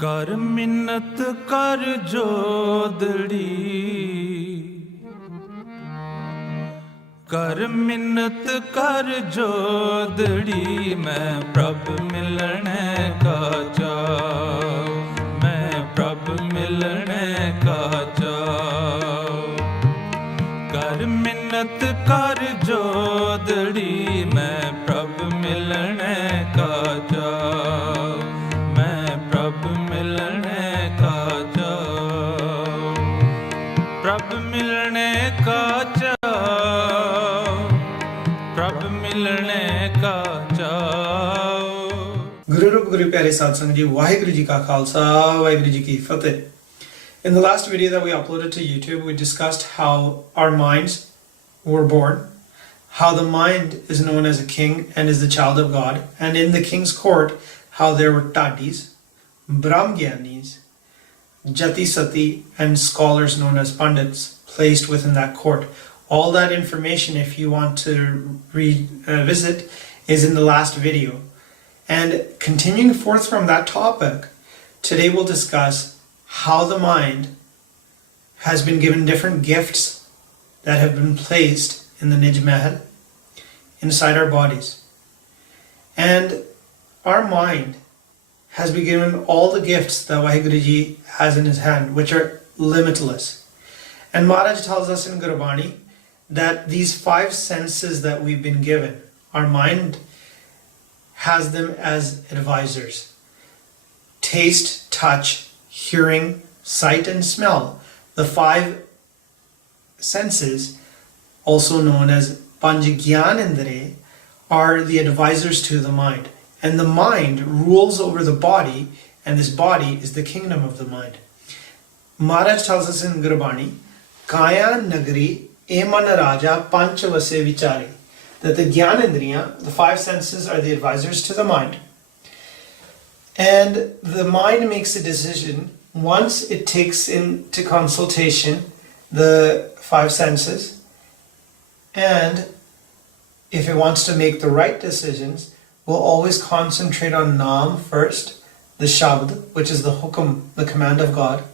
ਕਰ ਮਿੰਨਤ ਕਰ ਜੋਦੜੀ ਕਰ ਮਿੰਨਤ ਕਰ ਜੋਦੜੀ ਮੈਂ ਪ੍ਰਭ ਮਿਲਣੇ ਕਾ ਚਾਉ ਮੈਂ ਪ੍ਰਭ ਮਿਲਣੇ ਕਾ ਚਾਉ ਕਰ ਮਿੰਨਤ ਕਰ ਜੋਦੜੀ ਮੈਂ ਪ੍ਰਭ ਮਿਲਣੇ ਕਾ ਚਾਉ ਮੈਂ ਪ੍ਰਭ ਮਿਲਣੇ ਕਾ ਚਾਉ ਪ੍ਰਭ ਮਿਲਣੇ ਕਾ ਚਾਉ ਪ੍ਰਭ ਮਿਲਣੇ ਕਾ ਚਾਉ। ਗੁਰੂ ਰੂਪ ਗੁਰੂ ਪਿਆਰੇ ਸਾਧ ਸੰਗਤ ਜੀ, ਵਾਹਿਗੁਰੂ ਜੀ ਕਾ ਖਾਲਸਾ ਵਾਹਿਗੁਰੂ ਜੀ ਕੀ ਫਤਿਹ। In the last video that we uploaded to YouTube, we discussed how our minds were born, how the mind is known as a king and is the child of God, and in the king's court, how there were Tadis, Brahmgyanis, Jati Sati, and scholars known as Pandits placed within that court. All that information, if you want to revisit, is in the last video. And continuing forth from that topic, today we'll discuss how the mind has been given different gifts that have been placed in the Nijh Mahal inside our bodies. And our mind has been given all the gifts that Vaheguru Ji has in his hand, which are limitless. And Maharaj tells us in Gurbani that these 5 senses that we've been given, our mind has them as advisors. Taste, touch, hearing, sight and smell. The 5 senses, also known as Panch Gyanendriya, are the advisors to the mind. And the mind rules over the body, and this body is the kingdom of the mind. Maharaj tells us in Gurbani, Kaya Nagari Eman Raja Panchavase Vichari, that the Gyanendriya, the 5 senses, are the advisors to the mind. And the mind makes a decision once it takes into consultation the 5 senses, and if it wants to make the right decisions, will always concentrate on Naam first, the Shabd, which is the Hukum, the command of God,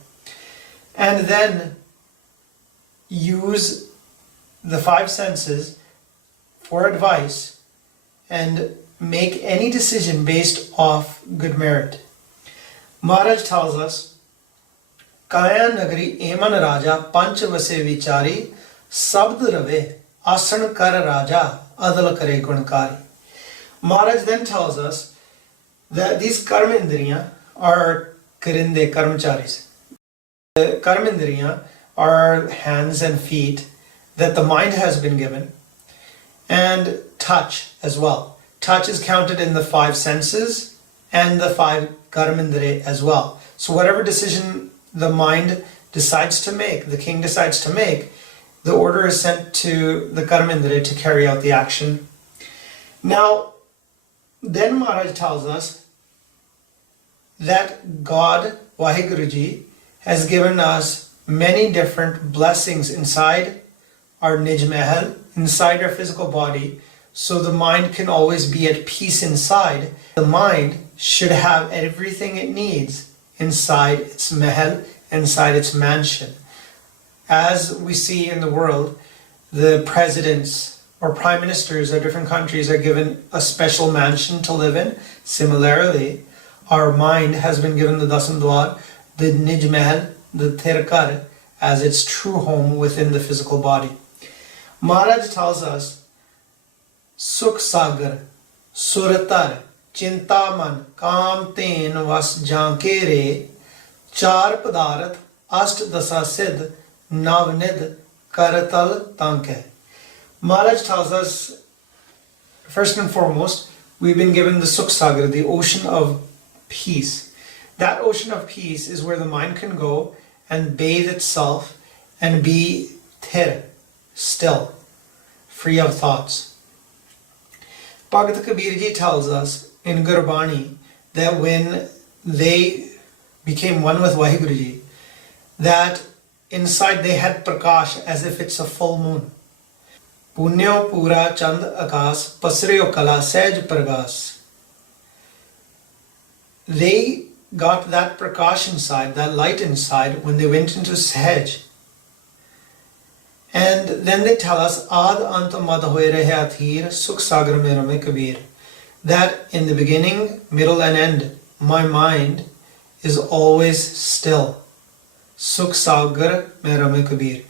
and then use the 5 senses for advice and make any decision based off good merit. Maharaj tells us, Kaya Nagari Eman Raja Panchavase Vichari Sabd Rave Asan Kar Raja Adal Kare Gunkari. Maharaj then tells us that these karmendriya are karinde, karmacharis. The karmendriya are hands and feet that the mind has been given, and touch as well. Touch is counted in the 5 senses and the 5 karmendriya as well. So whatever decision the mind decides to make, the king decides to make, the order is sent to the karmendriya to carry out the action. Now, then Maharaj tells us that God, Vaheguru Ji, has given us many different blessings inside our Nijh Mahal, inside our physical body, so the mind can always be at peace inside. The mind should have everything it needs inside its Mahal, inside its mansion. As we see in the world, the presidents or prime ministers of different countries are given a special mansion to live in. Similarly, our mind has been given the Dasam Dwar, the Nijh Mahal, the Tirkar, as its true home within the physical body. Maharaj tells us, Sukh Sagar, Suratar, Chintaman, Kam Ten Vas Janke Re, Char Padarat, Ast Dasa Siddh, Navnid, Karatal Tanke. Maharaj tells us, first and foremost, we've been given the Sukh Sagar, the ocean of peace. That ocean of peace is where the mind can go and bathe itself and be thir, still, free of thoughts. Bhagat Kabir Ji tells us in Gurbani that when they became one with Vaheguru Ji, that inside they had prakash as if it's a full moon. Punyo pura chand akas pasreo kala sehj pragas. They got that prakash inside, that light inside, when they went into Sahaj. And then they tell us, Ad ant mad hoye rahe athir, sukh sagar mein rame kabir. That in the beginning, middle and end, my mind is always still. Sukh sagar mein rame kabir.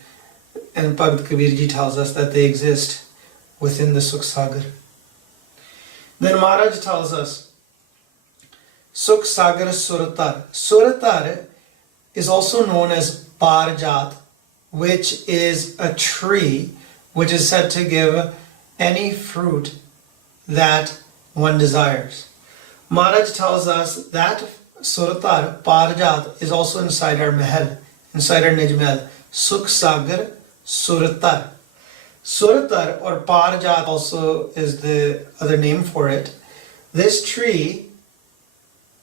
And Bhagat Kabir ji tells us that they exist within the Sukh Sagar. Then Maharaj tells us, Sukh Sagar Suratar. Suratar is also known as Parjat, which is a tree which is said to give any fruit that one desires. Maharaj tells us that Suratar, Parjat, is also inside our Mahal, inside our Nijh Mahal. Sukh Sagar Suratar. Suratar or Parjat also is the other name for it. This tree,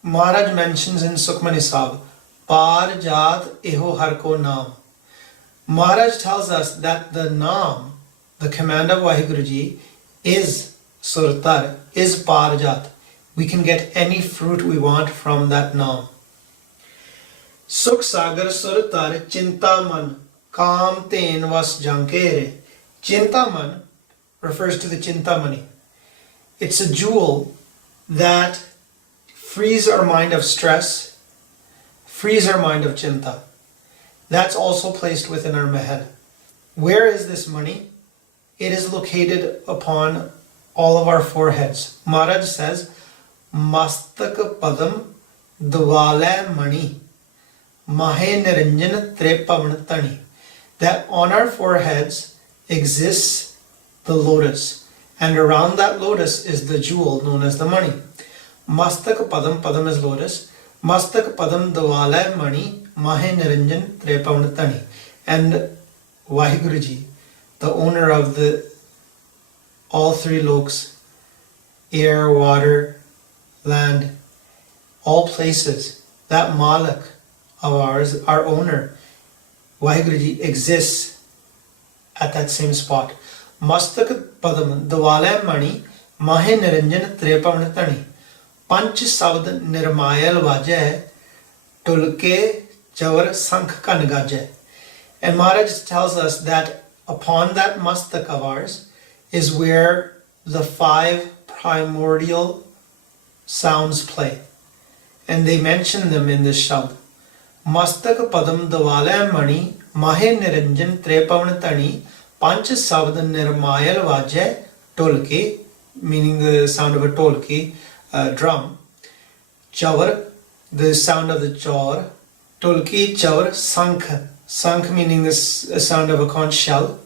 Maharaj mentions in Sukhmani Sahib, Parjat eho har ko naam. Maharaj tells us that the naam, the command of Vaheguru Ji, is Suratar, is Parjat. We can get any fruit we want from that naam. Sukh Sagar Suratar Chintaman Kam ten vas jankere. Chintaman refers to the Chintamani. It's a jewel that frees our mind of stress, frees our mind of chinta. That's also placed within our mahal. Where is this money? It is located upon all of our foreheads. Maharaj says, Mastak padam dwala mani mahe niranjan trepavan tani. That on our foreheads exists the lotus, and around that lotus is the jewel known as the money. Mastak padam, padam is lotus. Mastak padam dwala mani mahe niranjan trepavan tani. And Vaheguru Ji, the owner of all three loks, air, water, land, all places, that Malak of ours, our owner, Vaheguru Ji, exists at that same spot. Mastak padam dwala mani mahe niranjan trepavan tani. Panch sabd nirmayal vajay tulke chavar sankh kan gajay. And Maharaj tells us that upon that mastak of ours is where the 5 primordial sounds play. And they mention them in this shabd. Mastak padam dwala mani mahe niranjan trepavan tani panch sabd nirmayal vajay tolki, meaning the sound of a tolki, drum. Chavar, the sound of the chaur. Tolki, chavar, sankh. Sankh meaning the sound of a conch shell.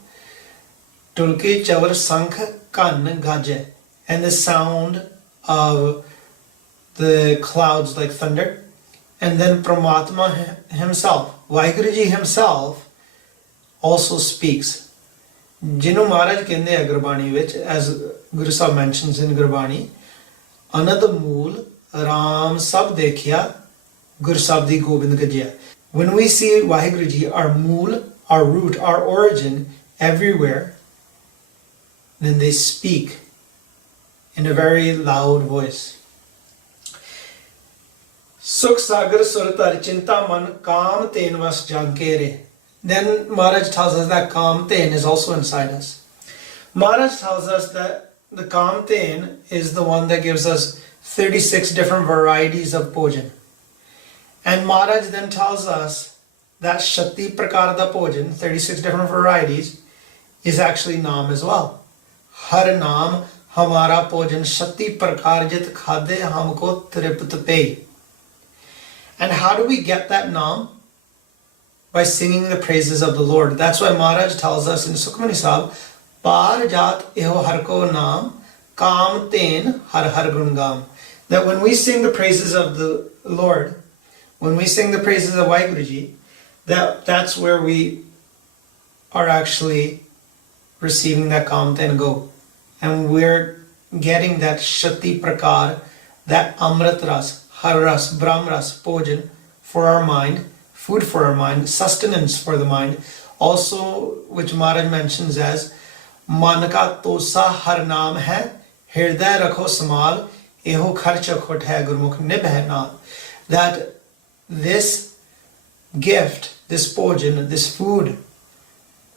Tolki, chavar, sankh, kan, gajay. And the sound of the clouds like thunder. And then Paramatma himself, Vaheguru Ji himself, also speaks. Jinu Maharaj kende hai Gurbani vich, as Guru Sahib mentions in Gurbani, Anad Mool Ram Sab Dekhya Gur Sabdi Gobind Gajya. When we see Vaheguru Ji, our mool, our root, our origin, everywhere, then they speak in a very loud voice. Sukh Sagar Suratar Chintaman Kam Ten Vas Jankere. Then Maharaj tells us that Kam Ten is also inside us. Maharaj tells us that the Kam Ten is the one that gives us 36 different varieties of bhojan. And Maharaj then tells us that Shakti Prakar da bhojan, 36 different varieties, is actually Naam as well. Har Naam Hamara bhojan Shakti Prakar jit khade hamko tript pe. And how do we get that Naam? By singing the praises of the Lord. That's why Maharaj tells us in Sukhmani Sahib, Parjat eho har ko naam, kam ten har har gungam. That when we sing the praises of the Lord, when we sing the praises of Vaheguru Ji, that's where we are actually receiving that kam ten go. And we're getting that Shakti Prakar, that Amrit Ras, Har Ras, Brahm Ras, Bhojan for our mind, food for our mind, sustenance for the mind, also which Maharaj mentions as Man ka tosa har naam hai, hirday rakho samal, eho kharcha khot hai gurmukh nibh hai naam. that this gift, this bhojan, this food,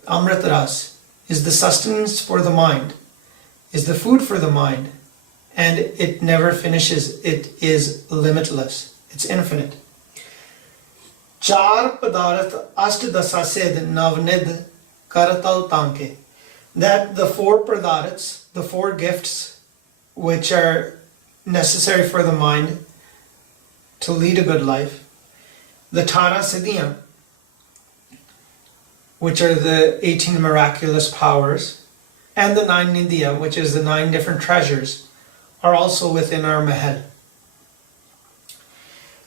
Amrit Ras, is the sustenance for the mind, is the food for the mind, and it never finishes. It is limitless. It's infinite. Char padarth ashtadasasid navnid karatal tanke. That the four padarths, the four gifts which are necessary for the mind to lead a good life, the Tara Siddhiyam, which are the 18 miraculous powers, and the 9 Nidya, which is the 9 different treasures, are also within our Mahal.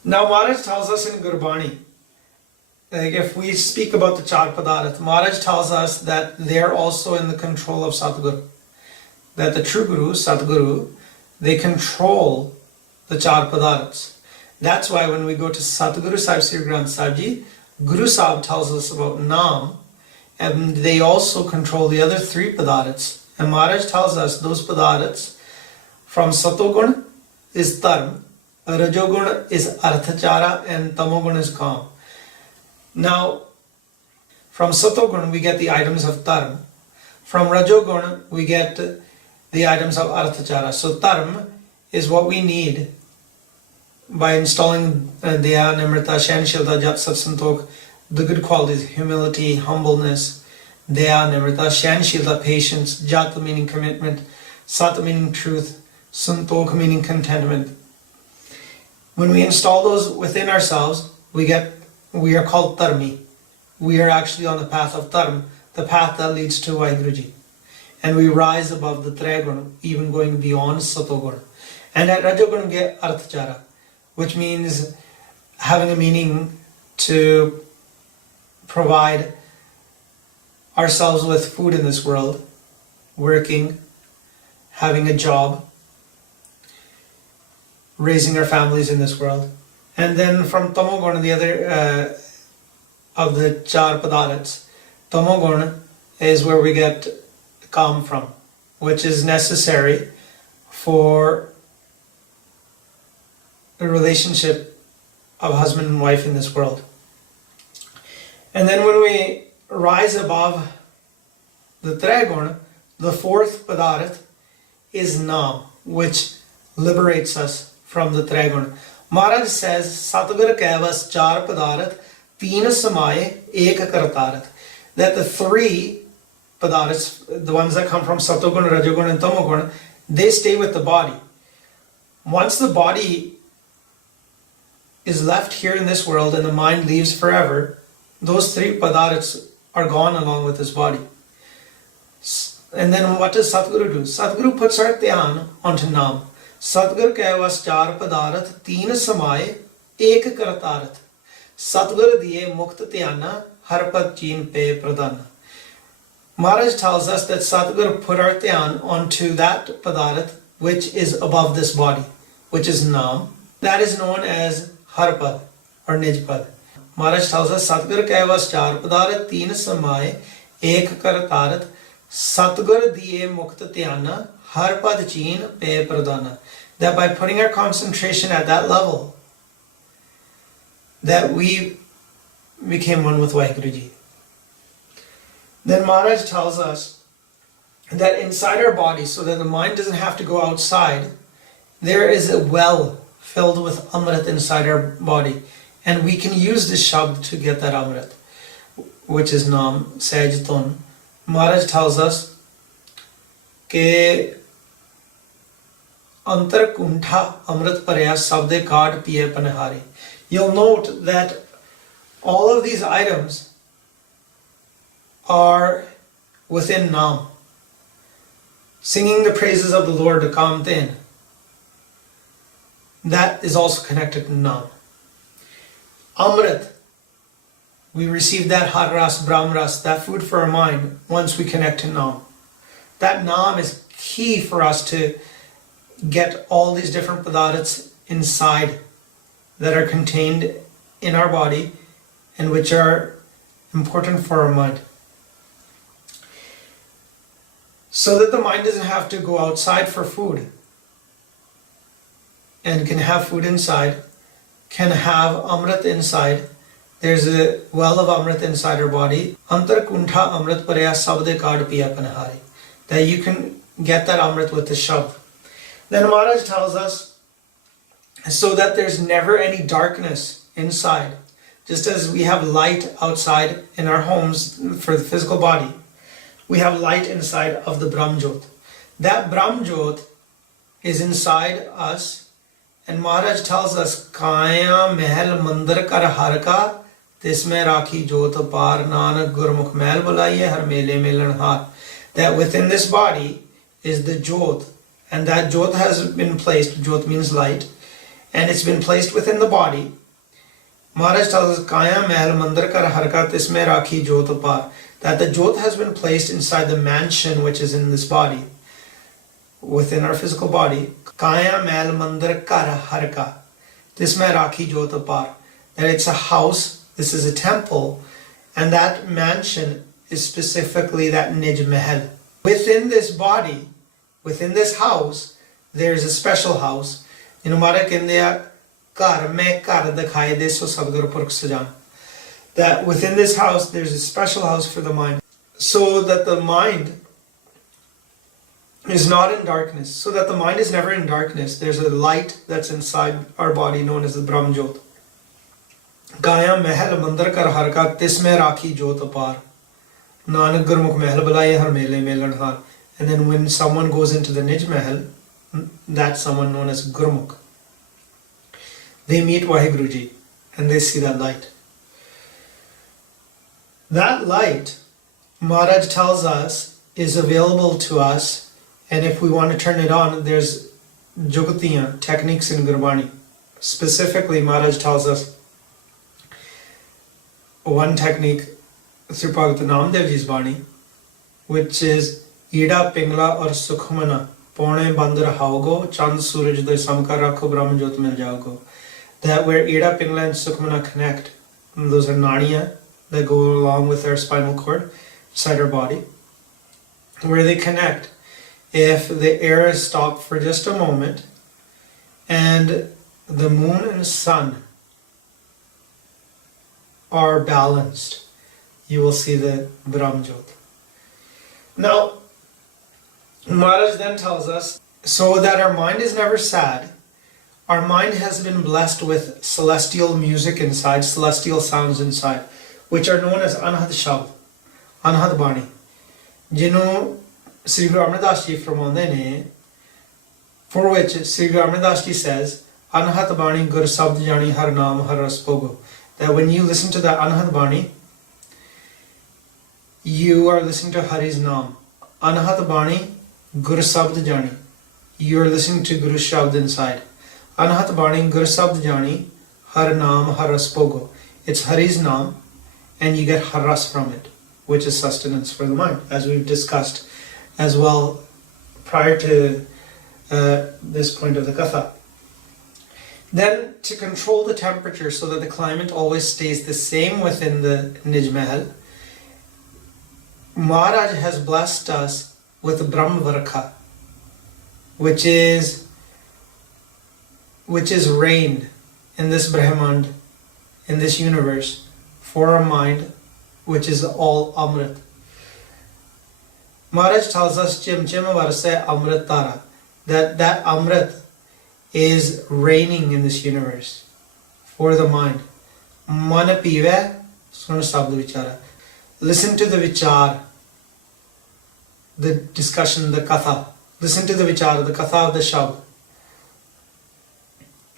Now Maharaj tells us in Gurbani, like if we speak about the Char Padarth, Maharaj tells us that they're also in the control of Satguru. That the true Guru, Satguru, they control the Char Padarths. That's why when we go to Satguru Sahib Sri Granth Sahib Ji, Guru Sahib tells us about Naam, and they also control the other 3 Padarths. And Maharaj tells us those Padarths from Satogun is Dharma, Rajogun is Arthachara, and Tamogun is Kam. Now, from Satogun we get the items of Dharma. From Rajogun we get the items of Arthachara. So Dharma is what we need by installing Daya, Nimrita, Shanshilta, Jat, Sat, Santok, the good qualities, humility, humbleness, Daya, Nimrita, Shanshilta, patience, Jat meaning commitment, Sat meaning truth, Santok meaning contentment. When we install those within ourselves, we are called Dharmi. We are actually on the path of Dharma, the path that leads to Vaheguruji. And we rise above the Triguna, even going beyond Satoguna. And at Rajoguna we get Arthachara, which means having a meaning to provide ourselves with food in this world, working, having a job, raising our families in this world. And then from Tamoguna, the other of the Char Padarths, Tamoguna is where we get Kam from, which is necessary for a relationship of husband and wife in this world. And then when we rise above the Triguna, the 4th Padarth is Naam, which liberates us from the Triguna. Maharaj says, Satguru Kavas Char Padarth, Teen Samaye, Ek Kartarth. That the 3 Padarths, the ones that come from Satoguna, Rajoguna, and Tamoguna, they stay with the body. Once the body is left here in this world and the mind leaves forever, those 3 Padarths are gone along with this body. And then what does Satguru do? Satguru puts our dhyan onto Naam. Satgur Kavas Char Padarth, Teen Samaye, Ek Kartarth. Satgur Diye Mukt Dhyana, Harpad Cheen Pe Pradana. Maharaj tells us that Satguru put our dhyan onto that Padarth which is above this body, which is Naam. That is known as Harpad or Nijpad. Maharaj tells us Satgur Kavas Char Padarth, Teen Samaye, Ek Kartarth. Satgur Diye Mukt Dhyana, Harpad Cheen Pe Pradana. That by putting our concentration at that level, that we became one with Vaheguruji. Then Maharaj tells us that inside our body, so that the mind doesn't have to go outside, there is a well filled with Amrit inside our body. And we can use this Shabd to get that Amrit, which is Naam, Sahajton. Maharaj tells us that Antar Kuntha Amrit Parya Sabde Kaad Piye Panahari. You'll note that all of these items are within Naam. Singing the praises of the Lord to come in, that is also connected to Naam. Amrit, we receive that Hadras, Brahmras, that food for our mind once we connect to Naam. That Naam is key for us to get all these different padarths inside that are contained in our body and which are important for our mind. So that the mind doesn't have to go outside for food and can have food inside, can have Amrit inside. There's a well of Amrit inside our body. Antar kuntha Amrit parya sabde kaad piya panhari. That you can get that Amrit with the Shabd. Then Maharaj tells us, so that there's never any darkness inside. Just as we have light outside in our homes for the physical body, we have light inside of the Brahmjot. That Brahmjot is inside us, and Maharaj tells us, Kaya Mahal Mandir Kar Harka, Tisme Rakhi Jot Par Nanak Gurmukh Mahal Bulaiye Har Mele Milan Har. That within this body is the Jot, and that Jot has been placed, Jot means light, and it's been placed within the body. Maharaj tells us, Kaya Mahal Mandir Kar Harka Tisme Rakhi Jot Par. That the Jot has been placed inside the mansion which is in this body, within our physical body. Kaya Mahal Mandir Kar Harka Tisme Rakhi Jot Par. That it's a house, this is a temple, and that mansion is specifically that Nijh Mahal. Within this body, within this house, there's a special house. In Maharaj India, Kar mein kar dikhai de so Sadguru Purkh Sajan. That within this house, there's a special house for the mind. So that the mind is not in darkness. So that the mind is never in darkness. There's a light that's inside our body known as the Brahmjot. Kaya Mahal Mandir Kar Harka Tisme Rakhi Jot Apar. Nanak Gurmukh Mahal Bulaiye Har Mele Milan Har. And then when someone goes into the Nijh Mahal, that's someone known as Gurmukh. They meet Vaheguruji and they see that light. That light, Maharaj tells us, is available to us, and if we want to turn it on, there's Jogatiyan, techniques in Gurbani. Specifically, Maharaj tells us one technique through Bhagavad Namdev Ji's Bani, which is Ida Pingla or Sukhmana, Pone Bandar Haugo, Chand Suraj de Samkar Rakho Brahma Jyot Mil Jaogo. That where Ida Pingla and Sukhmana connect, and those are Nadiya that go along with our spinal cord inside our body, where they connect. If the air is stopped for just a moment and the moon and sun are balanced, you will see the Brahmjot. Now, Maharaj then tells us, so that our mind is never sad, our mind has been blessed with celestial music inside, celestial sounds inside, which are known as Anhad Shabd, Anhad Bani. Jinu Sri Guru Amar Ji furmaunde ne, for which Sri Guru Amar Ji says, Anhat Bani Gur Sabd Jani Har Naam Har Ras Pogo. That when you listen to the Anhat Bani, you are listening to Hari's Naam. Anhat Bani Gur Sabd Jani. You are listening to Guru Shabd inside. Anhat Bani Gur Sabd Jani Har Naam Har Ras Pogo. It's Hari's Naam, and you get haras from it, which is sustenance for the mind, as we've discussed as well prior to this point of the Katha. Then, to control the temperature so that the climate always stays the same within the Nijh Mahal, Maharaj has blessed us with Brahmavarkha, which is rain in this Brahmand, in this universe, for our mind, which is all Amrit. Maharaj tells us, Chim Chim Varse Amrit Tara, that Amrit is raining in this universe for the mind. Mana pive, sun sabd vichara. Listen to the vichar, the discussion, the katha. Listen to the vichar, the katha of the shabd,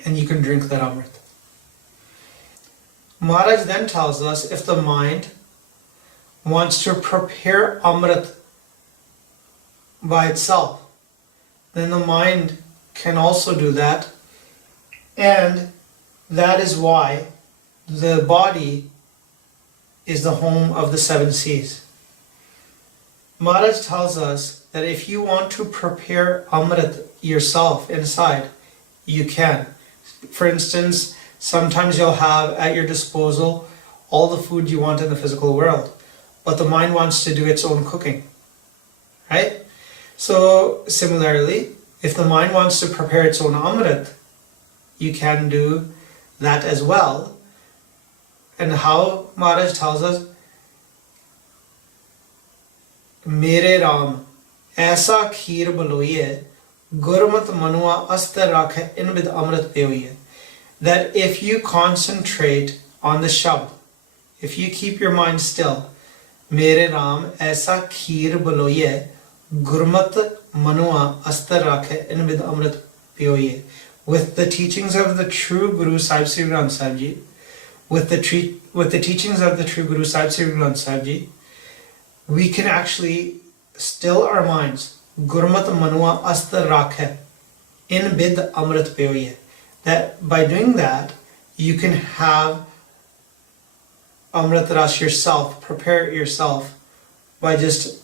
and you can drink that Amrit. Maharaj then tells us, if the mind wants to prepare Amrit by itself, then the mind can also do that, and that is why the body is the home of the seven seas. Maharaj tells us that if you want to prepare Amrit yourself inside, you can. For instance, sometimes you'll have at your disposal all the food you want in the physical world, but the mind wants to do its own cooking, right? So similarly, if the mind wants to prepare its own Amrit, you can do that as well. And how Maharaj tells us, Mere Ram, aisa kheer baloiye, gurmat manua astar rakhe in vid amrit peoiye. That if you concentrate on the Shabd, if you keep your mind still, Mere Ram, aisa kheer baloiye, gurmat manua astar rakhe in vid amrit peoiye. With the teachings of the true Guru Sahib Sri Granth Sahib Ji, with the teachings of the true Guru Sahib Sri Granth Sahib Ji, we can actually still our minds. Gurmat manua astar rakhe in bid amrit peoye. That by doing that, you can have amrit ras yourself, prepare it yourself by just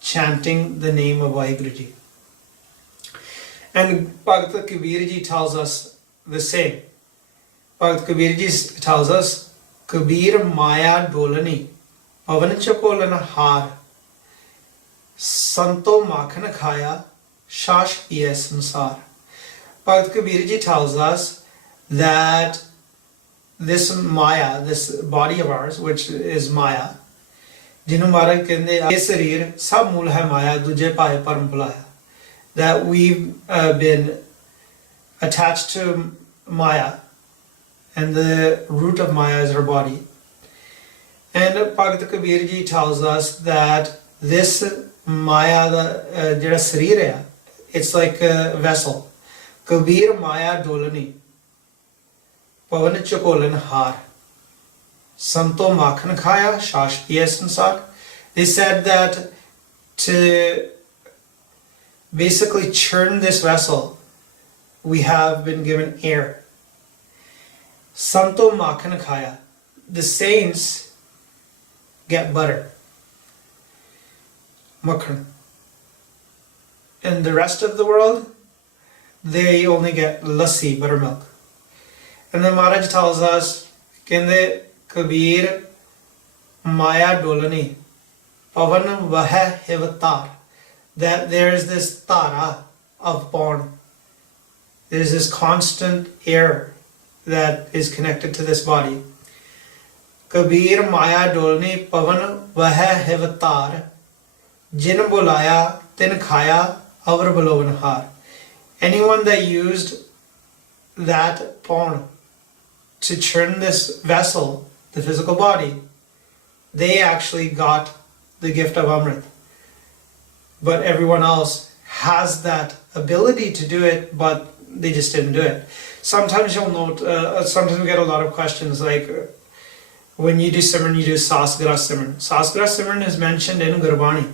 chanting the name of Vaheguru Ji. And Bhakt Kabir Ji tells us the same. Bhakt Kabir Ji tells us, Kabir Maya Dolani, Pavan Chakolan Har, Santo Makhan Khaya, Shash Piye Sansar. Bhakt Kabir Ji tells us that this Maya, this body of ours, which is Maya, Jinu Maharaj kende ye sarir sab mool hai Maya, duje paaye param bulaya. That we've been attached to Maya, and the root of Maya is our body. And Bhakt Kabir Ji tells us that this Maya, the jada sarir hai, it's like a vessel. Kabir Maya Dolani, Pavan Chakolan Har, Santo Makhan Khaya, Shash Piye Sansar. They said that to basically churn this vessel, we have been given air. Santo Makhan Khaya, the saints get butter, makhan. In the rest of the world, they only get lassi, buttermilk. And then Maharaj tells us, Kende Kabir Maya Dolani, Pavan Vahe Hivatar, that there is this tara of born. There is this constant air that is connected to this body. Kabir Maya Dolani Pavan Vahe Hivatar, Jin Bulaya Tin Khaya Avar Balovan Har. Anyone that used that pawn to churn this vessel, the physical body, they actually got the gift of Amrit. But everyone else has that ability to do it, but they just didn't do it. Sometimes you'll note, sometimes we get a lot of questions like, when you do Simran, you do Sas Gras Simran. Sas Gras Simran is mentioned in Gurbani.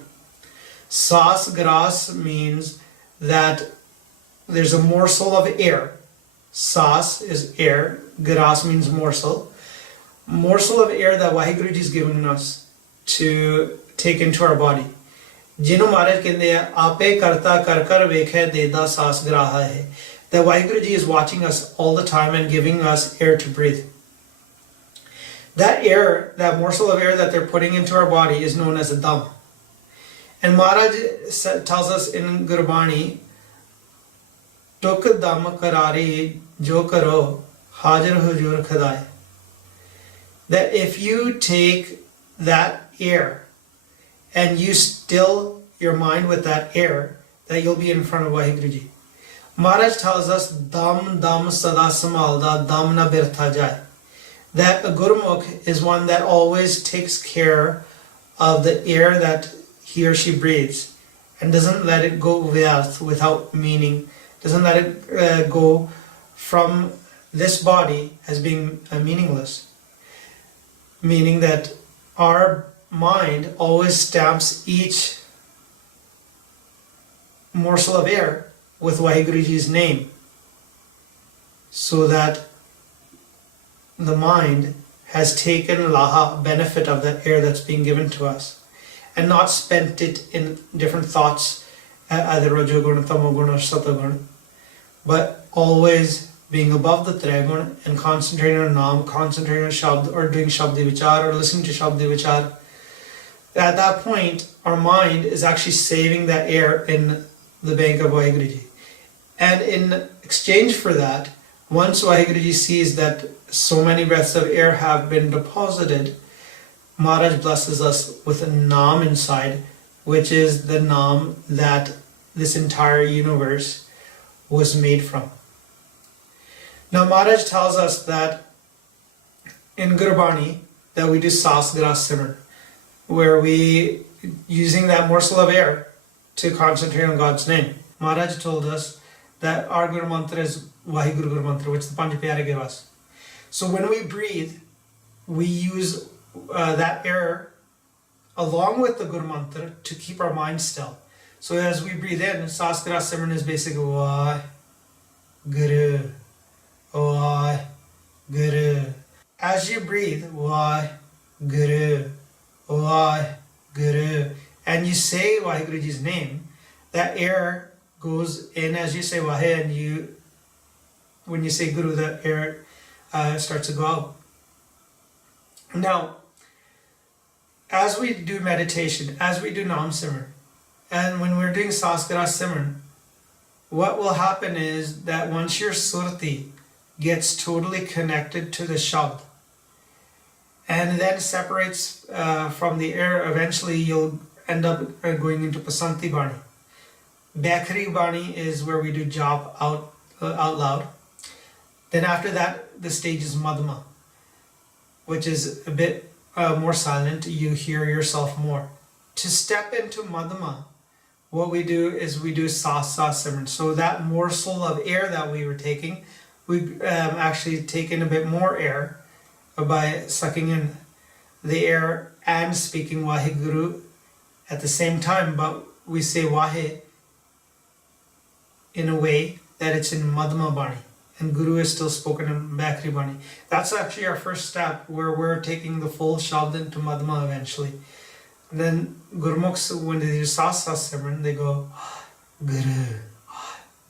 Sas Gras means that there's a morsel of air. Sas is air, Gras means morsel. Morsel of air that Vaheguru Ji has given us to take into our body. Jinu Maharaj kende ape karta kar kar vekhe deda sas graha hai. That Vaheguru Ji is watching us all the time and giving us air to breathe. That air, that morsel of air that they're putting into our body is known as a dam. And Maharaj tells us in Gurbani, Tuk dam karari jo karo hajar hujur khadai. That if you take that air and you still your mind with that air, that you'll be in front of Vaheguru Ji. Maharaj tells us, Dam dam sada samalda dam na birtha jai. That a Gurmukh is one that always takes care of the air that he or she breathes and doesn't let it go without meaning, doesn't let it go from this body as being meaningless. Meaning that our mind always stamps each morsel of air with Vaheguru Ji's name, so that the mind has taken laha, benefit of that air that's being given to us, and not spent it in different thoughts, either Rajogun, Tamogun or Satagun, but always being above the Trigun and concentrating on Naam, concentrating on Shabd, or doing Shabdi Vichar, or listening to Shabdi Vichar. At that point, our mind is actually saving that air in the bank of Vaheguru Ji. And in exchange for that, Once Waheguru Ji sees that so many breaths of air have been deposited, Maharaj blesses us with a Naam inside, which is the Naam that this entire universe was made from. Now Maharaj tells us that in Gurbani that we do Sas Gra Simran, where we, using that morsel of air to concentrate on God's name. Maharaj told us that our Guru Mantra is Vaheguru Guru Mantra, which the Panj Pyare gave us. So when we breathe, we use that air along with the Guru Mantra to keep our mind still. So as we breathe in, Sas Gra Simran is basically Vah Guru, Vah Guru. As you breathe, Vah Guru, Vah Guru, and you say Vaheguru Ji's name, that air goes in as you say Vahe, and when you say Guru, the air starts to go out. Now, as we do meditation, as we do Naam Simran, and when we're doing Sas Gra Simran, what will happen is that once your surti gets totally connected to the Shabd, and then separates from the air, eventually you'll end up going into Pasanti Bani. Bakhri Bani is where we do jap out loud. Then after that, the stage is Madhma, which is a bit more silent. You hear yourself more. To step into Madhma, what we do is we do Sas Simran. So that morsel of air that we were taking, we actually take in a bit more air by sucking in the air and speaking Vaheguru at the same time, but we say Vahe in a way that it's in Madhma Bani, and Guru is still spoken in Bakhri Bani. That's actually our first step, where we're taking the full Shabd into Madhma eventually. And then Gurmukhs, when they do Sas Simran, they go Guru,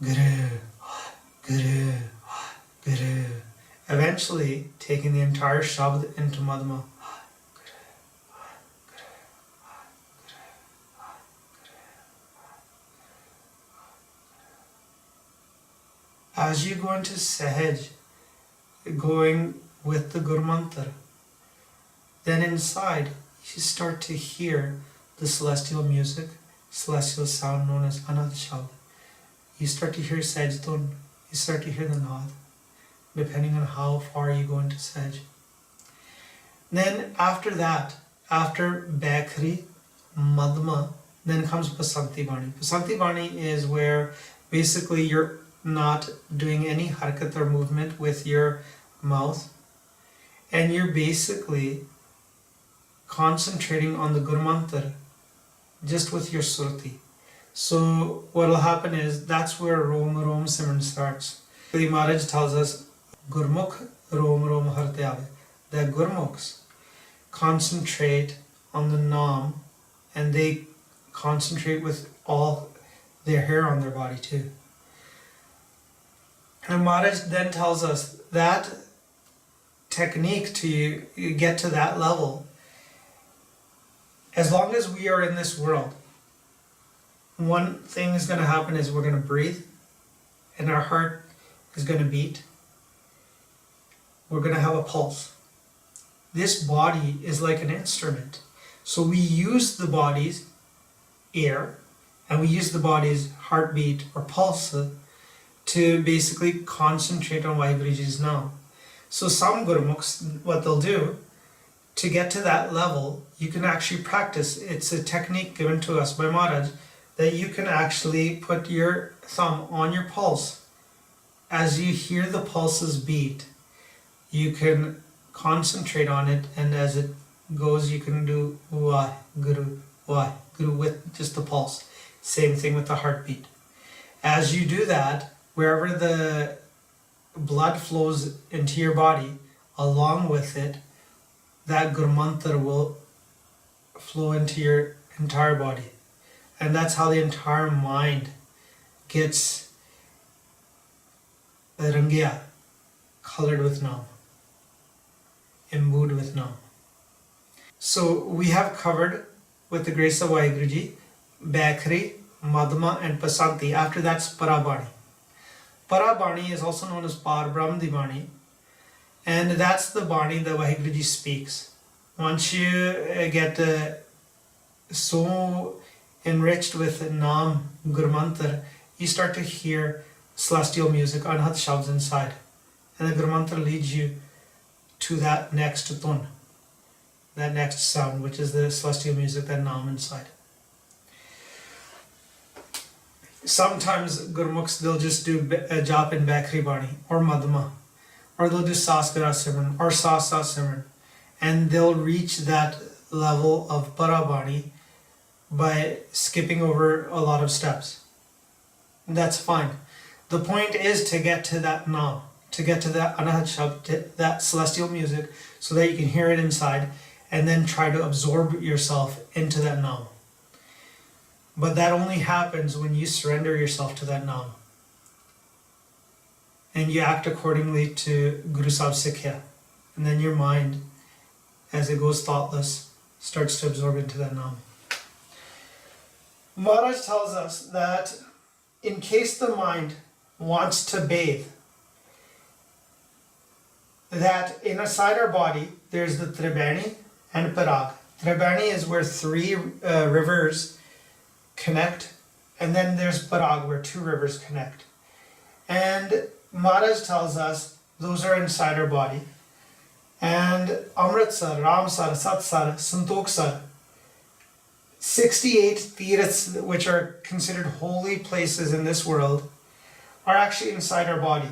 Guru, Guru, Guru, eventually taking the entire Shabd into Madhma. As you go into Sahaj, going with the Guru Mantra, then inside you start to hear the celestial music, celestial sound known as Anad Shabd. You start to hear Sajdun, you start to hear the Naad, depending on how far you go into Sahaj. Then after that, after Bakhri, Madhma, then comes Pasanti Bani. Pasanti Bani is where basically you're not doing any harakat or movement with your mouth, and you're basically concentrating on the Guru Mantra just with your surti. So what will happen is that's where Rom Rom Simran starts. The Maharaj tells us Gurmukh Rom Rom Harte Ave, that Gurmukhs concentrate on the Naam, and they concentrate with all their hair on their body too. And Maharaj then tells us that technique to get to that level, as long as we are in this world, one thing is going to happen is we're going to breathe, and our heart is going to beat. We're going to have a pulse. This body is like an instrument. So we use the body's air, and we use the body's heartbeat or pulse to basically concentrate on Vaheguru Ji's Naam. So some Gurmukhs, what they'll do, to get to that level, you can actually practice. It's a technique given to us by Maharaj, that you can actually put your thumb on your pulse. As you hear the pulses beat, you can concentrate on it, and as it goes, you can do Vaheguru with just the pulse. Same thing with the heartbeat. As you do that, wherever the blood flows into your body, along with it, that Guru Mantra will flow into your entire body. And that's how the entire mind gets rangya, colored with Naam, imbued with Naam. So we have covered, with the grace of Vaheguru Ji, Bakhri, Madhma and Pasanti. After that's Parabani. Para Bani is also known as Par Brahm Di Bani, and that's the Bani that Vaheguru Ji speaks. Once you get so enriched with Naam, Gurmantar, you start to hear celestial music, Anhat Shabds inside. And the Gurmantar leads you to that next tun, that next sound, which is the celestial music, that Naam inside. Sometimes Gurmukhs, they'll just do Jap in Bakri Bani or Madhma, or they'll do Saskara Simran or Sasa Simran, and they'll reach that level of Parabani by skipping over a lot of steps. That's fine. The point is to get to that Naam, to get to that Anahat Shabd, that celestial music, so that you can hear it inside and then try to absorb yourself into that Naam. But that only happens when you surrender yourself to that Naam and you act accordingly to Guru Sahib's Sikhya, and then your mind, as it goes thoughtless, starts to absorb into that Naam. Maharaj tells us that in case the mind wants to bathe, that inside our body there's the Tribani and Parag. Tribani is where three rivers connect, and then there's Parag where two rivers connect. And Maharaj tells us those are inside our body. And Amritsar, Ramsar, Satsar, Santoksar, 68 Tirths, which are considered holy places in this world, are actually inside our body.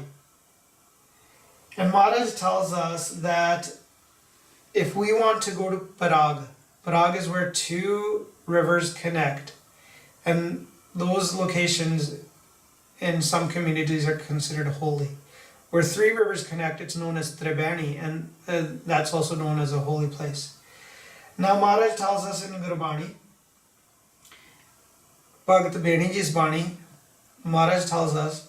And Maharaj tells us that if we want to go to Parag, Parag is where two rivers connect, and those locations in some communities are considered holy. Where three rivers connect, it's known as Tribani, and that's also known as a holy place. Now Maharaj tells us in Gurbani, Bhagat Beni Ji's Bani, Maharaj tells us,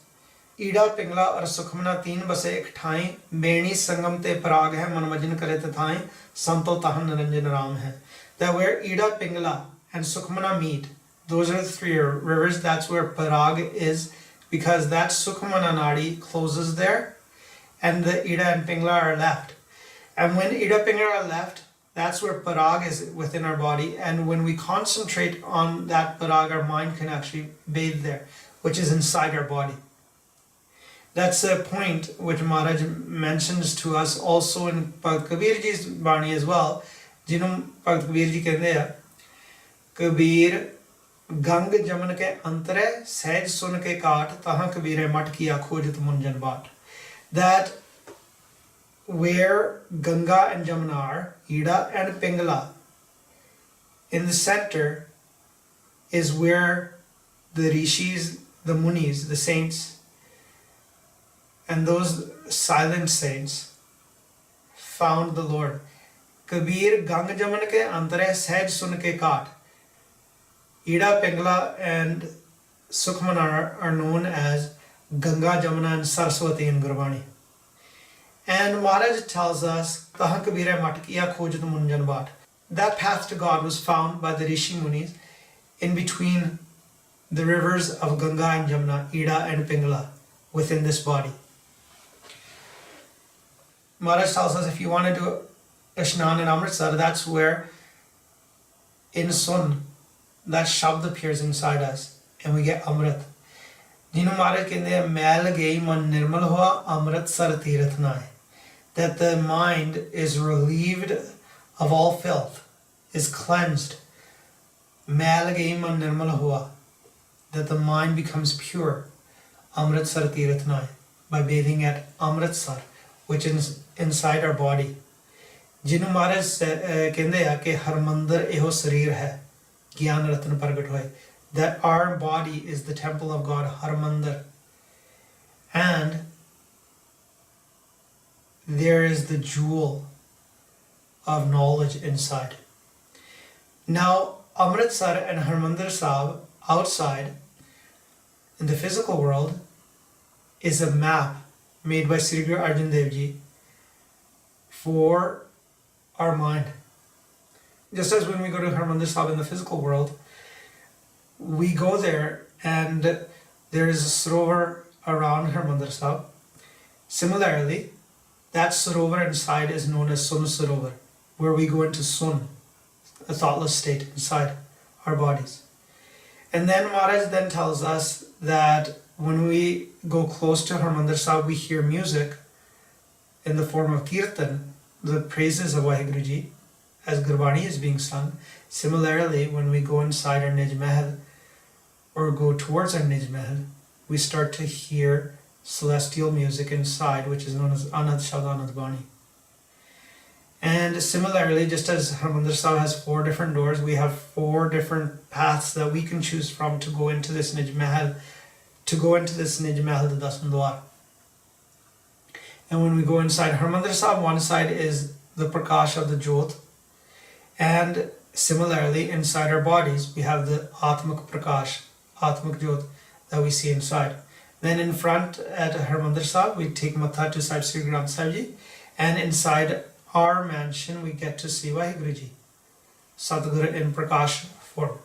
Ida Pingla और सुखमना तीन बसे एक ठाई बेणी संगम ते पराग है मनमजन करे तथाई संतो ताहन निरंजन राम है. That where Ida Pingla and Sukhmana meet, those are the three rivers. That's where Parag is, because that Sukhmana Nadi closes there and the Ida and Pingla are left. And when Ida Pingla are left, that's where Parag is within our body, and when we concentrate on that Parag, our mind can actually bathe there, which is inside our body. That's a point which Maharaj mentions to us also in Bhagat Kabir Ji's Bani as well. Jinum Bhagat Kabir Ji kehte hai, Kabir Gang Jaman ke antare sehj sun ke kaat taha kabire mat kiya khojat munjan baat. That where Ganga and Jamuna are, Ida and Pingala, in the center is where the rishis, the munis, the saints, and those silent saints found the Lord. Kabir Gang Jaman ke antare sehj sun ke kaat. Ida, Pingala and Sukhmana are known as Ganga, Jamuna and Saraswati in Gurbani. And Maharaj tells us, Taha Kabira Matkiya Khojat Munjan Baat. That path to God was found by the Rishi Munis in between the rivers of Ganga and Jamuna, Ida and Pingala, within this body. Maharaj tells us if you want to do Ishnan in Amritsar, that's where in Sun, that Shabd appears inside us and we get Amrit. Jinu Maharaj kehte Mail gayi man nirmal hua Amritsar Tirath nae. That the mind is relieved of all filth, is cleansed. Mail gayi man nirmal hua. That the mind becomes pure. Amritsar Tirath nae. By bathing at Amritsar, which is inside our body. Jinu Maharaj kehte hai ke Harmandir eho sarir hai. Gyan Ratan Pragat hoye. That our body is the temple of God, Harmandir. And there is the jewel of knowledge inside. Now, Amritsar and Harmandir Sahib, outside, in the physical world, is a map made by Sri Guru Arjan Dev Ji for our mind. Just as when we go to Harmandir Sahib in the physical world, we go there and there is a Sarovar around Harmandir Sahib. Similarly, that Sarovar inside is known as Sun Sarovar, where we go into Sun, a thoughtless state inside our bodies. And then Maharaj then tells us that when we go close to Harmandir Sahib, we hear music in the form of kirtan, the praises of Vaheguru Ji, as Gurbani is being sung. Similarly, when we go inside our Nijh Mahal or go towards our Nijh Mahal, we start to hear celestial music inside, which is known as Anand Shabd Anand Bani. And similarly, just as Harmandir Sahib has 4 different doors, we have 4 different paths that we can choose from to go into this Nijh Mahal, the Dasam Dwar. And when we go inside Harmandir Sahib, one side is the Prakash of the Jyot, and similarly inside our bodies we have the Atmak Prakash, Atmak Jyot that we see inside. Then in front at Harmandir Sahib we take Matha to Sahib Sri Granth Sahib Ji, and inside our mansion we get to see Vaheguru Ji, Satguru in Prakash form.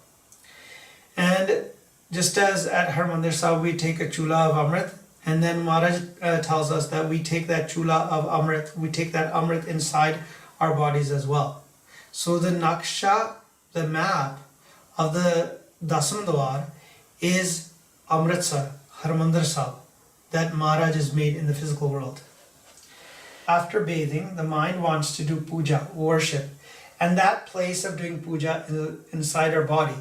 And just as at Harmandir Sahib we take a chula of Amrit, and then Maharaj tells us that we take that chula of Amrit, we take that Amrit inside our bodies as well. So the Naksha, the map of the Dasam Dwar is Amritsar, Harmandir Sahib, that Maharaj has made in the physical world. After bathing, the mind wants to do puja, worship, and that place of doing puja is inside our body.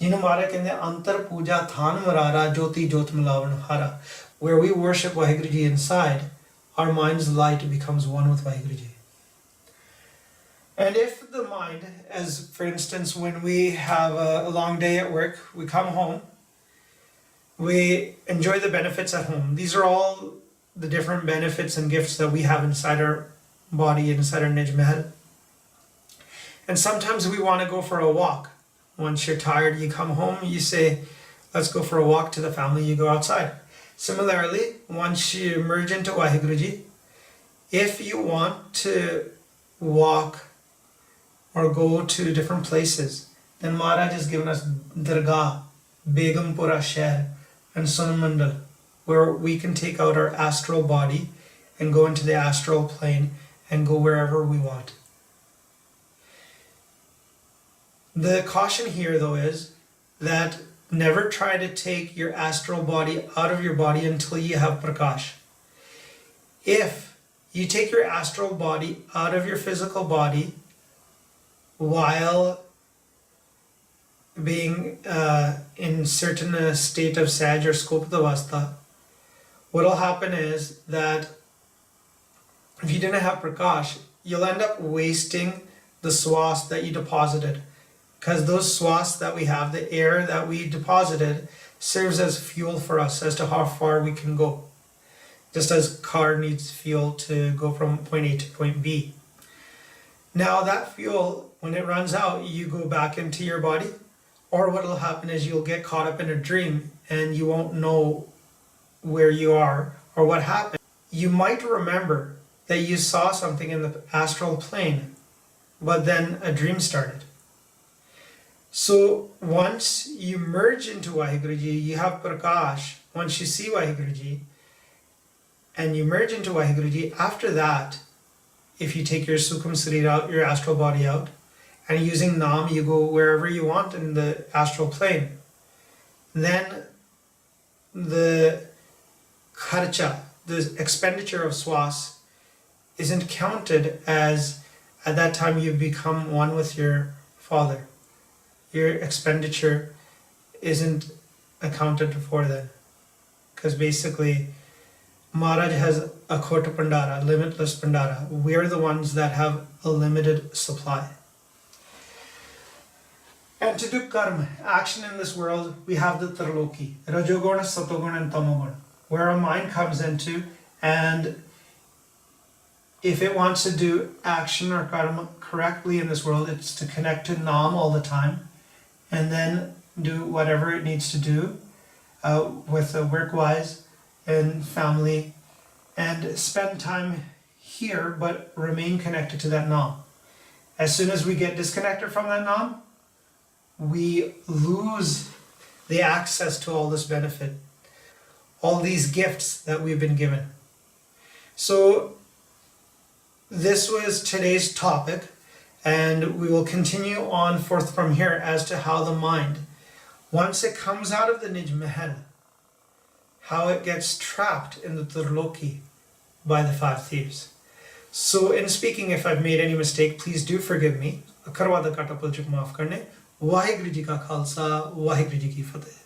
Maharaj kende antar puja than marara jyoti jyot milavan hara. Where we worship Vaheguru Ji inside, our mind's light becomes one with Vaheguru Ji. And if the mind, as for instance when we have a long day at work, we come home, we enjoy the benefits at home. These are all the different benefits and gifts that we have inside our body, inside our Nijh Mahal. And sometimes we want to go for a walk. Once you're tired, you come home, you say, let's go for a walk to the family, you go outside. Similarly, once you merge into Vaheguru Ji, if you want to walk or go to different places, then Maharaj has given us Dargah, Begumpura Shahr, and Sunamandal, where we can take out our astral body and go into the astral plane and go wherever we want. The caution here though is that never try to take your astral body out of your body until you have Prakash. If you take your astral body out of your physical body while being in certain state of Saj or Skopatavastha, what will happen is that if you didn't have Prakash, you'll end up wasting the swas that you deposited. Because those swas that we have, the air that we deposited, serves as fuel for us as to how far we can go. Just as a car needs fuel to go from point A to point B. Now that fuel, when it runs out, you go back into your body, or what will happen is you'll get caught up in a dream and you won't know where you are or what happened. You might remember that you saw something in the astral plane, but then a dream started. So once you merge into Vaheguru Ji, you have Prakash. Once you see Vaheguru Ji and you merge into Vaheguru Ji, after that, if you take your Sukham Sarir out, your astral body out, and using Nam, you go wherever you want in the astral plane, then the kharcha, the expenditure of swas, isn't counted as at that time you become one with your father. Your expenditure isn't accounted for then. Because basically, Maharaj has a Kota Pandara, limitless Pandara. We're the ones that have a limited supply. And to do karma, action in this world, we have the Triloki, Rajoguna, Satoguna, and Tamoguna, where our mind comes into, and if it wants to do action or karma correctly in this world, it's to connect to Nam all the time, and then do whatever it needs to do with work-wise and family, and spend time here, but remain connected to that Nam. As soon as we get disconnected from that Nam, we lose the access to all this benefit. all these gifts that we've been given. So this was today's topic, and we will continue on forth from here as to how the mind, once it comes out of the Nijh Mahal, how it gets trapped in the Turloki by the 5 thieves. So in speaking, if I've made any mistake, please do forgive me. Akarwa da kata pulchuk maaf karne. Waheguru ji ka khalsa, Waheguru ji ki fateh.